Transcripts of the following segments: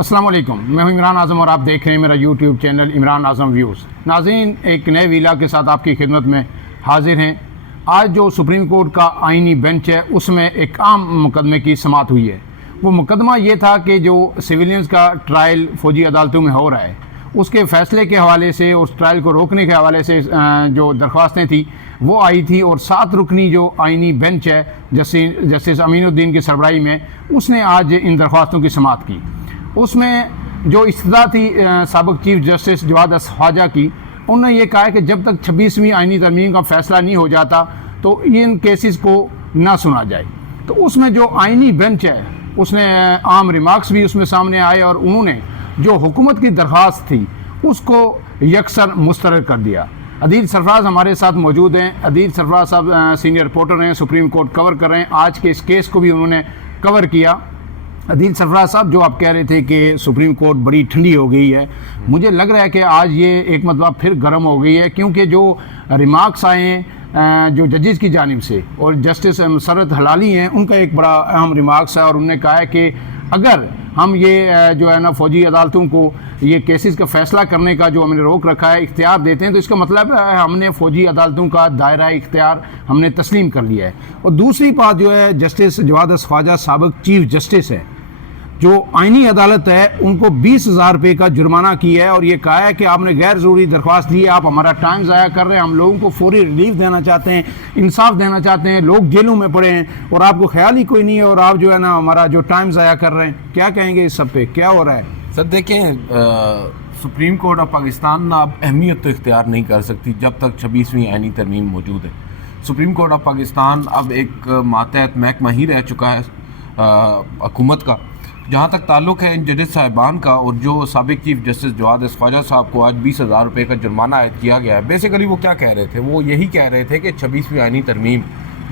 अस्सलाम वालेकुम, मैं हूं इमरान आज़म और आप देख रहे हैं मेरा यूट्यूब चैनल इमरान आज़म व्यूज़। नाज़रीन, एक नए वीला के साथ आपकी खिदमत में हाजिर हैं। आज जो सुप्रीम कोर्ट का आइनी बेंच है उसमें एक आम मुकदमे की समाअत हुई है। वो मुकदमा ये था कि जो सिविलियंस का ट्रायल फ़ौजी अदालतों में हो रहा है उसके फ़ैसले के हवाले से, उस ट्रायल को रोकने के हवाले से जो दरख्वास्तें थी वो आई थी और 7 रुकनी जो आइनी बेंच है जस्टिस अमीनुद्दीन की सरबराही में, उसने आज इन दरख्वास्तों की समाअत की। उसमें जो इस्तदा थी साबिक़ चीफ जस्टिस जवाद ख्वाजा की, उन्होंने ये कहा है कि जब तक 26वीं आइनी तरमीम का फ़ैसला नहीं हो जाता तो इन केसेस को ना सुना जाए। तो उसमें जो आइनी बेंच है उसने आम रिमार्क्स भी उसमें सामने आए और उन्होंने जो हुकूमत की दरख्वास्त थी उसको यकसर मुस्तरद कर दिया। अदील सरफराज हमारे साथ मौजूद हैं। अदील सरफराज साहब सीनियर रिपोर्टर हैं, सुप्रीम कोर्ट कवर कर रहे हैं। आज के इस केस को भी उन्होंने कवर किया। अदील सरफराज साहब, जो आप कह रहे थे कि सुप्रीम कोर्ट बड़ी ठंडी हो गई है, मुझे लग रहा है कि आज ये एक मतलब फिर गर्म हो गई है, क्योंकि जो रिमार्क्स आए हैं जो जजेस की जानिब से और जस्टिस मसरत हलाली हैं, उनका एक बड़ा अहम रिमार्क्स है और उन्होंने कहा है कि अगर हम ये जो है ना फ़ौजी अदालतों को ये केसेस का फ़ैसला करने का जो हमने रोक रखा है इख्तियार देते हैं, तो इसका मतलब है हमने फ़ौजी अदालतों का दायरा इख्तियार हमने तस्लीम कर लिया है। और दूसरी बात जो है, जस्टिस जवाद ख्वाजा साबिक़ चीफ जस्टिस है, जो आइनी अदालत है, उनको 20,000 रुपये का जुर्माना किया है और ये कहा है कि आपने गैर ज़रूरी दरख्वास्त दी है, आप हमारा टाइम ज़ाया कर रहे हैं, हम लोगों को फौरी रिलीफ देना चाहते हैं, इंसाफ देना चाहते हैं, लोग जेलों में पड़े हैं और आपको ख्याल ही कोई नहीं है और आप जो है ना हमारा जो टाइम ज़ाया कर रहे हैं। क्या कहेंगे इस सब पे, क्या हो रहा है? सर देखें, सुप्रीम कोर्ट ऑफ पाकिस्तान ना अब अहमियत तो इख्तियार नहीं कर सकती जब तक 26वीं आइनी तरमीम मौजूद है। सुप्रीम कोर्ट ऑफ पाकिस्तान अब एक मातहत महकमा ही रह चुका है हुकूमत का। जहाँ तक ताल्लुक़ है इन जजेस साहिबान का और जो साबिक़ चीफ जस्टिस जवाद ख्वाजा साहब को आज 20,000 रुपये का जुर्माना आयद किया गया है, बेसिकली वो क्या कह रहे थे? वो यही कह रहे थे कि 26वीं आइनी तरमीम,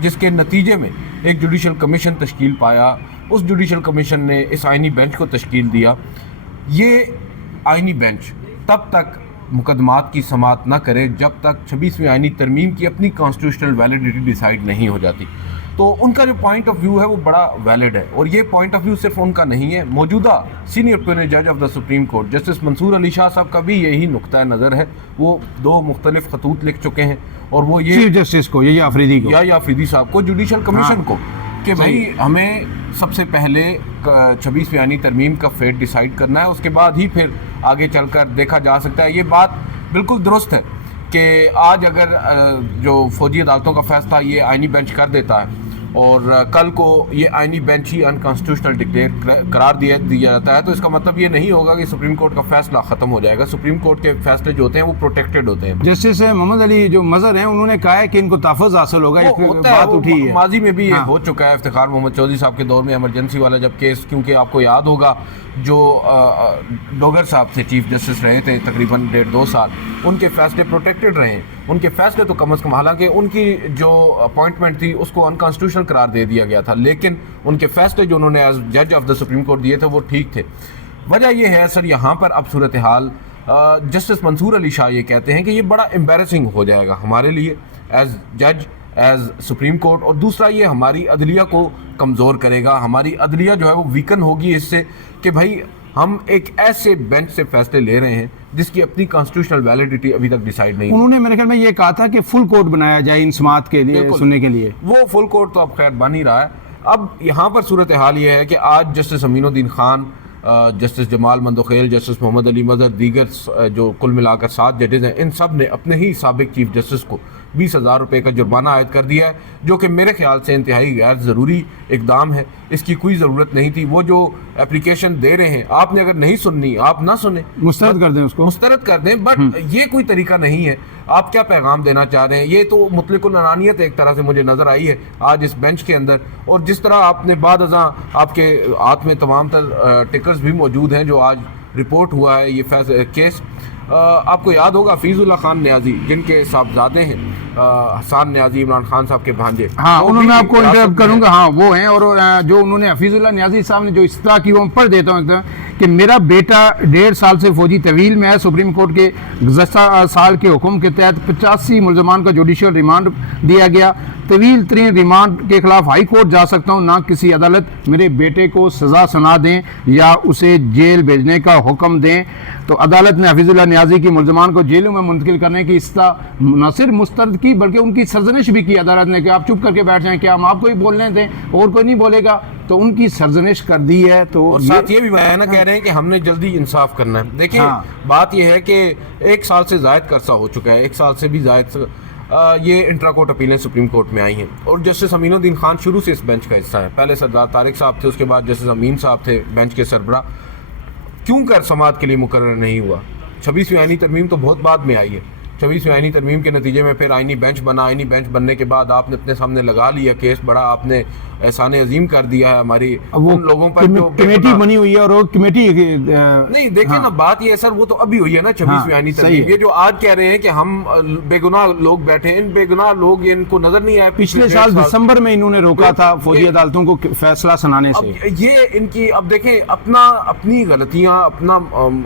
जिसके नतीजे में एक जुडिशल कमीशन तश्कील पाया, उस जुडिशल कमीशन ने इस आइनी बेंच को तश्कील दिया। ये आइनी बेंच तब तक मुकदमात की समाअत न करे जब तक 26वीं आइनी तरमीम की अपनी कॉन्स्टिट्यूशनल वैलिडिटी डिसाइड नहीं हो जाती। तो उनका जो पॉइंट ऑफ व्यू है वो बड़ा वैलिड है और ये पॉइंट ऑफ व्यू सिर्फ उनका नहीं है, मौजूदा सीनियर प्लेनरी जज of the supreme court justice Mansoor Ali Shah साहब का भी यही नुक्ता नज़र है। वो 2 मुख्तलिफ खतूत लिख चुके हैं और वो ये चीफ जस्टिस को या अफरीदी को, या अफरीदी साहब को, जुडिशल कमीशन को, कि भाई हमें सबसे पहले 26वीं आइनी तरमीम का फेट डिसाइड करना है, उसके बाद ही फिर आगे चलकर देखा जा सकता है। ये बात बिल्कुल दुरुस्त है कि आज अगर जो फ़ौजी अदालतों का फ़ैसला ये आइनी बेंच कर देता है और कल को ये आइनी बेंच ही अनकॉन्स्टिट्यूशनल डिक्लेयर करार दिया जाता है, तो इसका मतलब ये नहीं होगा कि सुप्रीम कोर्ट का फैसला ख़त्म हो जाएगा। सुप्रीम कोर्ट के फैसले जो होते हैं वो प्रोटेक्टेड होते हैं। जस्टिस मोहम्मद अली जो मज़हर हैं, उन्होंने कहा है कि इनको तहफ़्फ़ुज़ हासिल होगा, बात उठी है, माजी में भी ये हो चुका है। इफ्तिखार मोहम्मद चौधरी साहब के दौर में एमरजेंसी वाला जब केस, क्योंकि आपको याद होगा जो डोगर साहब थे चीफ जस्टिस रहे थे तकरीबन 1.5-2 साल, उनके फैसले प्रोटेक्टेड रहे हैं। उनके फैसले तो कम अज़ कम, हालांकि उनकी जो अपॉइंटमेंट थी उसको अनकॉन्स्टिट्यूशनल करार दे दिया गया था, लेकिन उनके फैसले जो उन्होंने एज जज ऑफ द सुप्रीम कोर्ट दिए थे वो ठीक थे। वजह यह है सर, यहाँ पर अब सूरत हाल, जस्टिस मंसूर अली शाह ये कहते हैं कि ये बड़ा एम्बैरेसिंग हो जाएगा हमारे लिए एज जज, एज सुप्रीम कोर्ट, और दूसरा ये हमारी अदलिया को कमज़ोर करेगा। हमारी अदलिया जो है वो वीकन होगी इससे कि भाई हम एक ऐसे बेंच से फैसले ले रहे हैं जिसकी अपनी कॉन्स्टिट्यूशनल वैलिडिटी अभी तक डिसाइड नहीं। उन्होंने मेरे ख्याल में ये कहा था कि फुल कोर्ट बनाया जाए इन समाअत के लिए, सुनने के लिए। वो फुल कोर्ट तो अब खैर बन ही रहा है। अब यहाँ पर सूरत हाल ये है कि आज justice Aminuddin Khan, justice Jamal Mandokhel, justice Mohammad Ali Mazhar, दीगर जो कुल मिलाकर 7 जजेज़ हैं, इन सब ने अपने ही साबिक़ चीफ जस्टिस को 20,000 रुपये का जुर्माना आयद कर दिया है, जो कि मेरे ख्याल से इंतहाई गैर ज़रूरी इकदाम है। इसकी कोई ज़रूरत नहीं थी। वो जो एप्लीकेशन दे रहे हैं, आपने अगर नहीं सुननी आप ना सुने, मुस्तरद कर दें, उसको मुस्तरद कर दें, बट ये कोई तरीका नहीं है। आप क्या पैगाम देना चाह रहे हैं? ये तो मुतलकुल अनानियत एक तरह से मुझे नज़र आई है आज इस बेंच के अंदर। और जिस तरह आपने बाद अज़ां आपके हाथ में तमाम तर टिकर्स भी मौजूद हैं जो आज रिपोर्ट हुआ है ये केस। आपको याद होगा हफीजुल्लाह खान न्याजी, जिनके साहबजादे हैं हसन न्याजी, इमरान खान साहब के भांजे। हाँ, उन्होंने आपको इंटरप्ट करूंगा। हाँ, वो हैं। और जो उन्होंने हफीजुल्लाह न्याजी साहब ने जो इस्तरा की वो मैं पढ़ देता हूँ कि मेरा बेटा 1.5 साल से फौजी तवील में है। सुप्रीम कोर्ट के गुज़श्ता साल के हुक्म के तहत 85 मुलजमान का जुडिशल रिमांड दिया गया। तवील तरीन रिमांड के खिलाफ हाई कोर्ट जा सकता हूँ, ना किसी अदालत मेरे बेटे को सज़ा सुना दें या उसे जेल भेजने का हुक्म दें। तो अदालत ने हफीजुल्लाह नियाजी की मुलजमान को जेलों में मुंतकिल करने की इस्ता न सिर्फ मुस्तरद की बल्कि उनकी सरजनिश भी की अदालत ने कि आप चुप करके बैठ जाएं, क्या हम आपको ही बोलने दें और कोई नहीं बोलेगा। तो उनकी सरजनिश कर दी है। तो और साथ ये भी बयाना कह रहे हैं कि हमने जल्दी इंसाफ करना है। देखिए बात यह है कि 1 साल से ज़ायद करसा हो चुका है, 1 साल से भी ज़ायद ये इंट्रा कोर्ट अपीलें सुप्रीम कोर्ट में आई हैं और जस्टिस अमीनुद्दीन खान शुरू से इस बेंच का हिस्सा है। पहले सरदार तारिक साहब थे, उसके बाद जस्टिस अमीन साहब थे बेंच के सरबरा। क्यों कर समात के लिए मुकर्रर नहीं हुआ? 26वीं आईनी तरमीम तो बहुत बाद में आई है। 26वीं आईनी तरमीम के नतीजे में फिर आईनी बेंच बना। आईनी बेंच बनने के बाद आपने अपने सामने लगा लिया केस, बड़ा आपने एहसान अजीम कर दिया है हमारी उन लोगों पर जो कमेटी बनी हुई है। और वो कमेटी नहीं, देखिए ना, बात ये है सर, वो तो अभी हुई है ना 26वीं आईनी तरमीम। ये जो आज कह रहे हैं कि हम बेगुनाह लोग बैठे हैं, इन बेगुनाह लोग, इनको नजर नहीं आया पिछले साल दिसंबर में इन्होंने रोका था फौजी अदालतों को फैसला सुनाने से। ये इनकी अब देखें अपनी गलतियां, अपना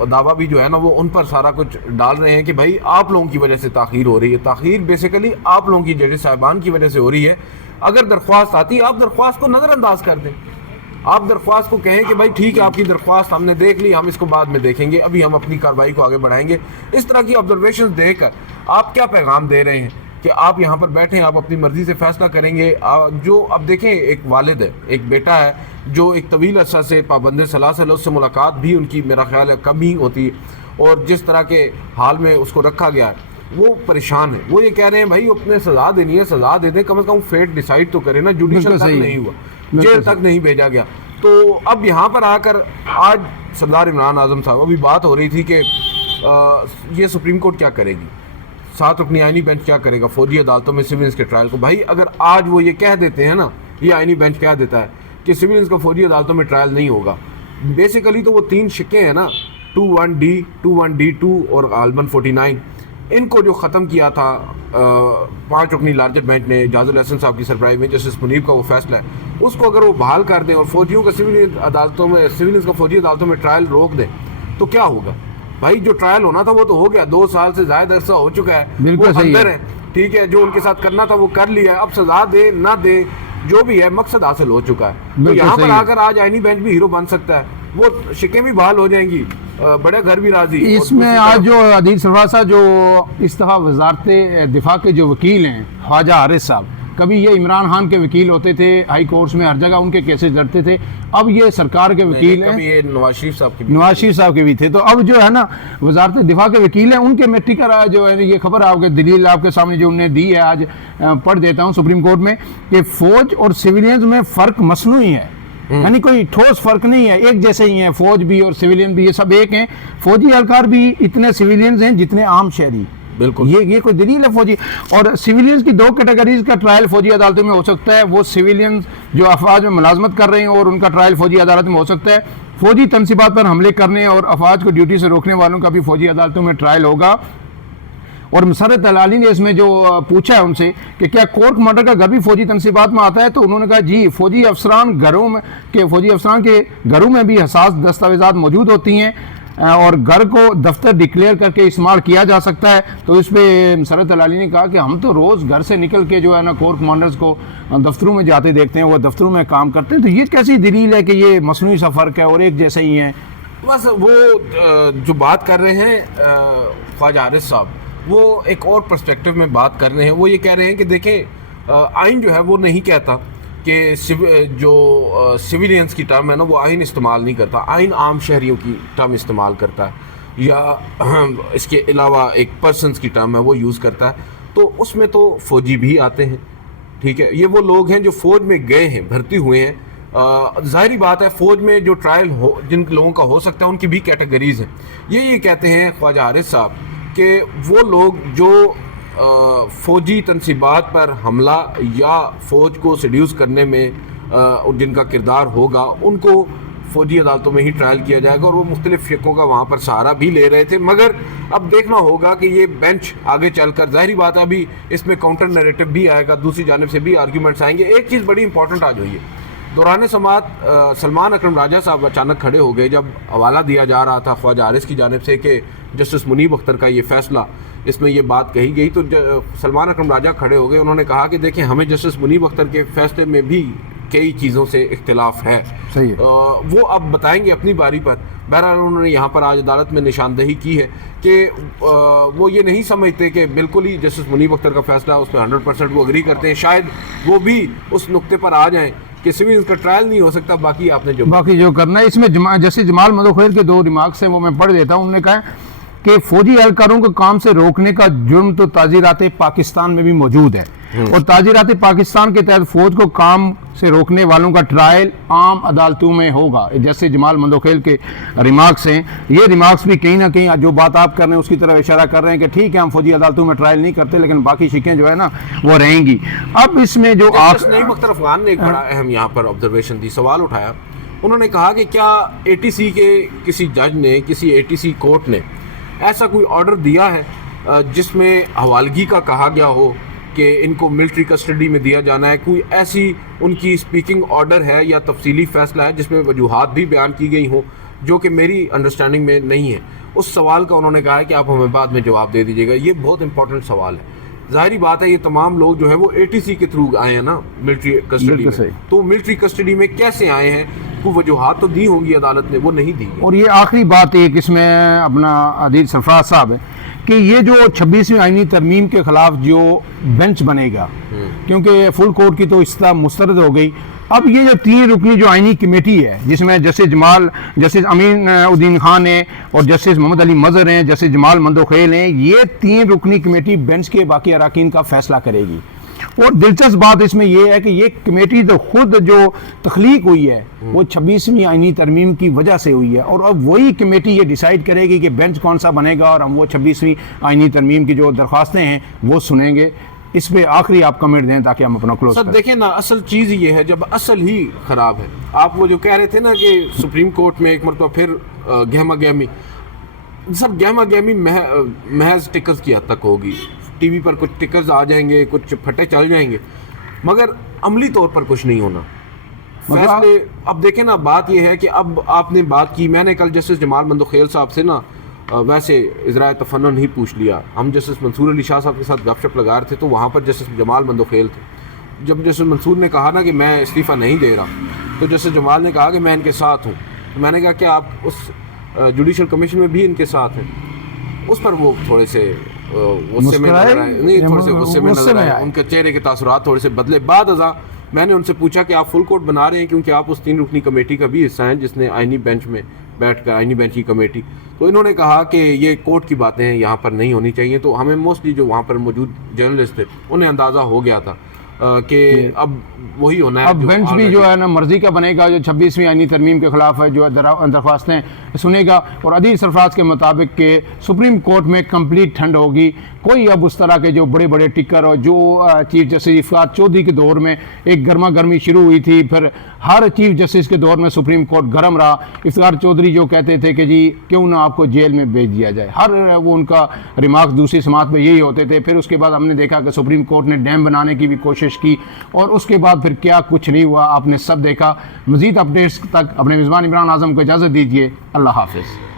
दावा भी जो है ना वो उन पर सारा कुछ डाल रहे हैं कि भाई आप लोगों की वजह से ताखीर हो रही है। ताखीर बेसिकली आप लोगों की जज साहिबान की वजह से हो रही है। अगर दरख्वास्त आती है, आप दरख्वास्त को नज़रअंदाज कर दें। आप दरख्वास्त को कहें कि भाई ठीक है, आपकी दरख्वास्त हमने देख ली, हम इसको बाद में देखेंगे, अभी हम अपनी कार्रवाई को आगे बढ़ाएंगे। इस तरह की ऑब्जर्वेशन देकर आप क्या पैगाम दे रहे हैं कि आप यहाँ पर बैठे, आप अपनी मर्जी से फैसला करेंगे। जो अब देखें, एक वालिद है, एक बेटा है जो एक तवील अर्सा से पाबंद सलासल, उससे मुलाकात भी उनकी मेरा ख्याल है कम ही होती है और जिस तरह के हाल में उसको रखा गया है वो परेशान है। वो ये कह रहे हैं भाई अपने सजा देनी है, सजा दे दें, कम से कम फेट डिसाइड तो करें ना। जुडिशल तक नहीं हुआ, जेल तक नहीं भेजा गया। तो अब यहाँ पर आकर आज सरदार इमरान आज़म साहब, अभी बात हो रही थी कि ये सुप्रीम कोर्ट क्या करेगी, 7 रुकनी आईनी बेंच क्या करेगा फौजी अदालतों में सिविलियंस के ट्रायल को। भाई अगर आज वो ये कह देते हैं ना, ये आईनी बेंच कह देता है कि सिविलियंस का फौजी अदालतों में ट्रायल नहीं होगा, बेसिकली तो वो 3 शिक्के हैं ना, 21D, 21D2 और गालबन 49, इनको जो ख़त्म किया था 5 रुकनी लार्जर बेंच ने जाजुल हसन साहब की सरबराही में, जस्टिस मुनीब का वो फैसला है, उसको अगर वो बहाल कर दें और फौजियों का सिविलियंस अदालतों में, सिविलियंस का फौजी अदालतों में ट्रायल रोक दें तो क्या होगा? भाई जो ट्रायल होना था वो तो हो गया, 2 साल से ज़्यादा अरसा हो चुका है, वो अंदर है, ठीक है, जो उनके साथ करना था वो कर लिया। अब सजा दे ना दे, जो भी है मकसद हासिल हो चुका है। तो यहाँ पर आकर आज आईनी बेंच भी हीरो बन सकता है, वो शिकें भी बहाल हो जाएंगी, बड़े घर भी राजी। इसमें आज जो अदील सरफराज साहब, जो इस तरह वजारत दिफा के जो वकील हैं ख्वाजा हारिस साहब, कभी ये इमरान खान के वकील होते थे, हाई कोर्ट्स में हर जगह उनके केसेस लड़ते थे, अब ये सरकार के वकील हैं। ये नवाज शरीफ साहब के भी थे। तो अब जो है ना वजारत दिफा के वकील हैं, उनके मेट्रिक जो है ये खबर आपके दलील आपके सामने जो उन्होंने दी है, आज पढ़ देता हूँ सुप्रीम कोर्ट में, कि फौज और सिविलियंस में फ़र्क मसनूई है, यानी कोई ठोस फर्क नहीं है, एक जैसे ही हैं, फौज भी और सिविलियन भी, ये सब एक हैं। फौजी एहलकार भी इतने सिविलियंस हैं जितने आम शहरी। बिल्कुल, ये कोई दलील है? फौजी और सिविलियंस की 2 कैटेगरीज का ट्रायल फौजी अदालतों में हो सकता है। वो सिविलियंस जो अफवाज में मुलाजमत कर रहे हैं और उनका ट्रायल फौजी अदालत में हो सकता है। फौजी तनसीबात पर हमले करने और अफवाज को ड्यूटी से रोकने वालों का भी फौजी अदालतों में ट्रायल होगा। और मसरत दलाली ने इसमें जो पूछा है उनसे कि क्या कोर्ट कमांडर का घर भी फौजी तनसीबात में आता है, तो उन्होंने कहा जी, फौजी अफसरान के घरों में भी हसास दस्तावेजात मौजूद होती हैं और घर को दफ्तर डिक्लेयर करके इस्तेमाल किया जा सकता है। तो इस पर मसरत दलाली ने कहा कि हम तो रोज़ घर से निकल के जो है ना कोर्ट कमांडर्स को दफ्तरों में जाते देखते हैं, वो दफ्तरों में काम करते हैं। तो ये कैसी दलील है कि ये मसनूई सा फ़र्क है और एक जैसे ही हैं? बस वो जो बात कर रहे हैं ख्वाजा हारिस साहब, वो एक और पर्सपेक्टिव में बात कर रहे हैं। वो ये कह रहे हैं कि देखें, आइन जो है वो नहीं कहता कि जो सिविलियंस की टर्म है ना वो आइन इस्तेमाल नहीं करता, आइन आम शहरियों की टर्म इस्तेमाल करता है, या इसके अलावा एक पर्सन्स की टर्म है वो यूज़ करता है। तो उसमें तो फ़ौजी भी आते हैं, ठीक है, ये वो लोग हैं जो फ़ौज में गए हैं, भर्ती हुए हैं। ज़ाहिरी बात है फ़ौज में जो ट्रायल हो जिन लोगों का हो सकता है उनकी भी कैटेगरीज़ हैं। ये कहते हैं ख्वाजा हारिस साहब कि वो लोग जो फ़ौजी तनसीबात पर हमला या फ़ौज को सड्यूस करने में जिनका किरदार होगा, उनको फ़ौजी अदालतों में ही ट्रायल किया जाएगा। और वो मुख्तलिफ़ फ़िक़ों का वहाँ पर सहारा भी ले रहे थे। मगर अब देखना होगा कि ये बेंच आगे चलकर, ज़ाहिरी बात है अभी इसमें काउंटर नैरेटिव भी आएगा, दूसरी जानिब से भी आर्ग्यूमेंट्स आएंगे। एक चीज़ बड़ी इंपॉर्टेंट आज हुई है, दौरान समात सलमान अकरम राजा साहब अचानक खड़े हो गए जब हवाला दिया जा रहा था ख्वाजा हारिस की जानिब से कि जस्टिस मुनीब अख्तर का ये फ़ैसला इसमें ये बात कही गई तो सलमान अकरम राजा खड़े हो गए। उन्होंने कहा कि देखें, हमें जस्टिस मुनीब अख्तर के फैसले में भी कई चीज़ों से इख्तिलाफ है। सही है। वो अब बताएंगे अपनी बारी पर। बहरहाल उन्होंने यहाँ पर आज अदालत में निशानदेही की है कि वो ये नहीं समझते कि बिल्कुल ही जस्टिस मुनीब अख्तर का फैसला उस पर 100% वो एग्री करते हैं। शायद वो भी उस नुक्ते पर आ जाएं कि सिविल का ट्रायल नहीं हो सकता। बाकी जो करना है इसमें जैसे जमाल मंदोखेल के 2 रिमार्क्स हैं वो मैं पढ़ देता हूँ। उन्होंने कहा कि फौजी एहलकारों को काम से रोकने का जुर्म तो ताजीरात पाकिस्तान में भी मौजूद है और ताजीरात पाकिस्तान के तहत फौज को काम से रोकने वालों का ट्रायल आम अदालतों में होगा। जैसे जमाल मंदोखेल के रिमार्क्स हैं, ये रिमार्क्स भी कहीं ना कहीं जो बात आप कर रहे हैं उसकी तरफ इशारा कर रहे हैं कि ठीक है, हम फौजी अदालतों में ट्रायल नहीं करते लेकिन बाकी शिकें जो है ना वो रहेंगी। अब इसमें जो नईम अख्तर अफगान ने एक बड़ा अहम यहाँ पर ऑब्जर्वेशन दी, सवाल उठाया। उन्होंने कहा कि क्या ATC के किसी जज ने, किसी ATC कोर्ट ने ऐसा कोई ऑर्डर दिया है जिसमें हवालगी का कहा गया हो कि इनको मिलिट्री कस्टडी में दिया जाना है? कोई ऐसी उनकी स्पीकिंग ऑर्डर है या तफसीली फ़ैसला है जिसमें वजूहात भी बयान की गई हों, जो कि मेरी अंडरस्टैंडिंग में नहीं है? उस सवाल का उन्होंने कहा है कि आप हमें बाद में जवाब दे दीजिएगा। ये बहुत इंपॉर्टेंट सवाल है। ज़ाहिरी बात है ये तमाम लोग जो है वो ATC के थ्रू आए हैं ना मिलिट्री कस्टडी में, तो मिलिट्री कस्टडी में कैसे आए हैं? कोई वजूहात तो दी होंगी अदालत ने, वो नहीं दी। और ये आखिरी बात एक इसमें अपना अदील सरफराज साहब है कि ये जो 26वीं आईनी तरमीम के खिलाफ जो बेंच बनेगा, क्योंकि फुल कोर्ट की तो इस्ता मुस्तरद हो गई, अब ये जो 3 रुकनी जो आईनी कमेटी है जिसमें जस्टिस अमीन उद्दीन खान है और जस्टिस मोहम्मद अली मजहर हैं, जस्टिस जमाल मंदोखेल हैं, ये 3 रुकनी कमेटी बेंच के बाकी अराकीन का फैसला करेगी। और दिलचस्प बात इसमें यह है कि ये कमेटी तो खुद जो तख्लीक हुई है वो 26वीं आईनी तरमीम की वजह से हुई है और अब वही कमेटी ये डिसाइड करेगी कि बेंच कौन सा बनेगा और हम वो 26वीं आईनी तरमीम की जो दरख्वास्तें हैं वो सुनेंगे। इस पे आखिरी आप कमेंट दें ताकि हम अपना क्लोज करें। देखिए ना, असल चीज़ ये है जब असल ही ख़राब है। आप वो जो कह रहे थे ना कि सुप्रीम कोर्ट में एक मरतबा फिर गहमा गहमी, सब गहमा गहमी महज टिकर्स की हद तक होगी। टीवी पर कुछ टिकर्स आ जाएंगे, कुछ फटे चल जाएंगे, मगर अमली तौर पर कुछ नहीं होना। फैसले अब देखें ना, बात यह है कि अब आपने बात की, मैंने कल जस्टिस जमाल मंदोखेल साहब से ना वैसे इज़राए तफन्नुन ही पूछ लिया। हम जस्टिस मंसूर अली शाह साहब के साथ गपशप लगा रहे थे तो वहाँ पर जस्टिस जमाल मंदोखेल थे। जब जस्टिस मंसूर ने कहा ना कि मैं इस्तीफ़ा नहीं दे रहा, तो जस्टिस जमाल ने कहा कि मैं इनके साथ हूँ। तो मैंने कहा कि आप उस जुडिशल कमीशन में भी इनके साथ हैं? उस पर वो थोड़े से गुस्से में नजर आए, नहीं थोड़े से गुस्से में नजर आए, उनके चेहरे के तासुरात थोड़े से बदले। बाद अज़ा मैंने उनसे पूछा कि आप फुल कोर्ट बना रहे हैं क्योंकि आप उस 3 रुकनी कमेटी का भी हिस्सा हैं जिसने आईनी बेंच में बैठ कर, आईनी बेंच की कमेटी, तो इन्होंने कहा कि ये कोर्ट की बातें हैं, यहाँ पर नहीं होनी चाहिए। तो हमें मोस्टली जो वहाँ पर मौजूद जर्नलिस्ट थे उन्हें अंदाज़ा हो गया था कि अब वही होना है। अब बेंच भी जो है ना मर्जी का बनेगा, जो 26वीं आईनी तरमीम के खिलाफ है जो दरख्वास्तें सुनेगा। और अदील सरफराज के मुताबिक के सुप्रीम कोर्ट में कंप्लीट ठंड होगी। कोई अब उस तरह के जो बड़े बड़े टिक्कर और जो चीफ जस्टिस इफ्तार चौधरी के दौर में एक गर्मा गर्मी शुरू हुई थी, फिर हर चीफ जस्टिस के दौर में सुप्रीम कोर्ट गर्म रहा। इफ्तार चौधरी जो कहते थे कि जी क्यों ना आपको जेल में भेज दिया जाए, हर वो उनका रिमार्क्स दूसरी समात में यही होते थे। फिर उसके बाद हमने देखा कि सुप्रीम कोर्ट ने डैम बनाने की भी कोशिश की और उसके बाद फिर क्या कुछ नहीं हुआ, आपने सब देखा। मज़ीद अपडेट्स तक अपने मेज़बान इमरान आज़म को इजाज़त दीजिए। अल्लाह हाफ़िज़।